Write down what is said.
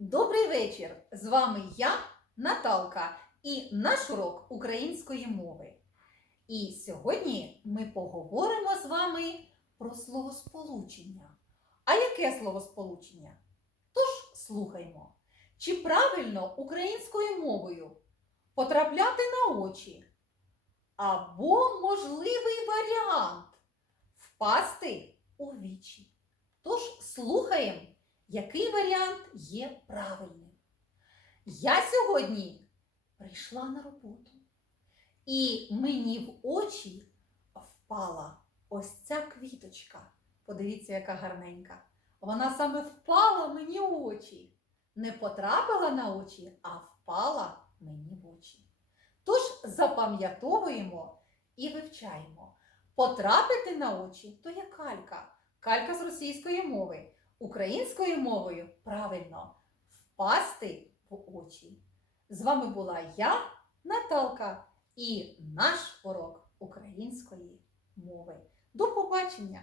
Добрий вечір! З вами я, Наталка, і наш урок української мови. І сьогодні ми поговоримо з вами про словосполучення. А яке словосполучення? Тож слухаймо. Чи правильно українською мовою потрапляти на очі? Або можливий варіант впасти у вічі. Тож слухаємо, який варіант є правильним. Я сьогодні прийшла на роботу, і мені в очі впала ось ця квіточка. Подивіться, яка гарненька. Вона саме впала мені в очі. Не потрапила на очі, а впала мені в очі. Тож запам'ятовуємо і вивчаємо. Потрапити на очі то є калька. Калька з російської мови. Українською мовою правильно впасти в очі. З вами була я, Наталка, і наш урок української мови. До побачення!